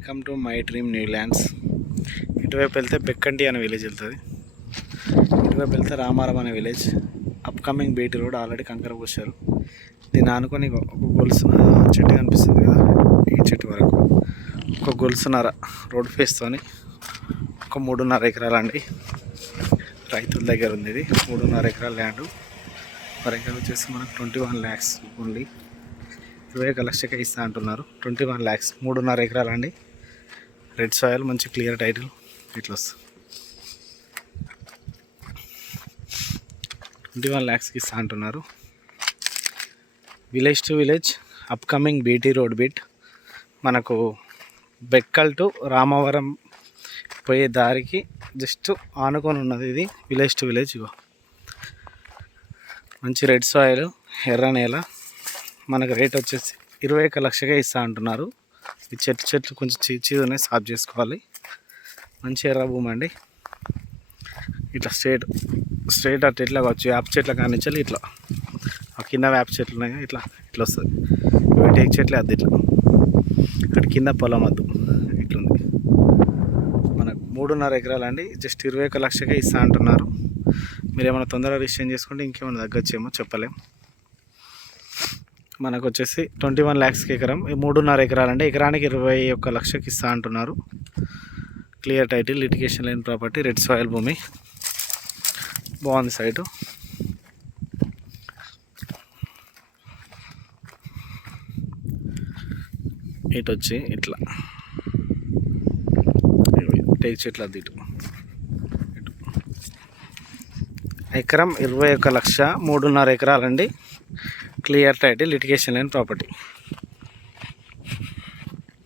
Welcome to my dream new lands. ఇటువైపు వెళ్తే బెక్కంటి అనే విలేజ్ వెళ్తుంది, ఇటువైపు వెళ్తే రామారం అనే village. Upcoming BT road already కంకర పోసారు. దీన్ని ఆనుకొని ఒక గొలుసు చెట్టు కనిపిస్తుంది కదా, ఈ చెట్టు వరకు ఒక గొలుసున్నర రోడ్ ఫేస్తోని ఒక 3.5 ఎకరాలు అండి. రైతుల దగ్గర ఉంది ఇది 3.5 ఎకరాల ల్యాండ్. మరి ఇక్కడ వచ్చేసి మనకు 21 lakhs ఓన్లీ. 21 లక్షకే ఇస్తా అంటున్నారు. 21 lakhs 3.5 ఎకరాలు అండి. రెడ్ సాయిల్, మంచి క్లియర్ టైటిల్ ఇట్లా వస్తుంది. 21 lakhsకి ఇస్తా అంటున్నారు. Village to village upcoming BT road bit. మనకు బెక్కల్ టు రామవరం పోయే దారికి జస్ట్ ఆనుకొని ఉన్నది ఇది విలేజ్ టు విలేజ్. ఇగో మంచి రెడ్ సాయిల్, ఎర్ర నేల. మనకు రేట్ వచ్చేసి 21 లక్షకే ఇస్తా అంటున్నారు. ఈ చెట్లు కొంచెం చీదనే సాఫ్ చేసుకోవాలి. మంచి ఎర్ర భూమి అండి. ఇట్లా స్ట్రైట్ అట్లా ఇట్లా వచ్చి వేప చెట్ల కానించాలి. ఇట్లా ఆ కింద వేప చెట్లు ఉన్నాయి, ఇట్లా ఇట్లా వస్తుంది. టేక్ చెట్లే అద్దు, ఇట్లా అక్కడ కింద పొలం వద్దు, ఇట్లుంది. మనకు 3.5 ఎకరాలు అండి. జస్ట్ 21 లక్షకే ఇస్తా అంటున్నారు. మీరు ఏమైనా తొందరగా రిజిస్ట్రేషన్ చేసుకుంటే ఇంకేమైనా తగ్గొచ్చేమో చెప్పలేము. మనకు వచ్చేసి 21 lakhsకి ఎకరం. 3.5 ఎకరాలు అంటే ఎకరానికి 21 లక్షకి ఇస్తా అంటున్నారు. క్లియర్ టైటిల్, లిటిగేషన్ లేని ప్రాపర్టీ, రెడ్ సాయిల్ భూమి. బాగుంది సైటు. ఇటు వచ్చి ఇట్లా టేక్ చెట్లు అది ఇటు ఎకరం 21 లక్ష 3.5 ఎకరాలండి. క్లియర్ టైటిల్, లిటిగేషన్ లేని ప్రాపర్టీ.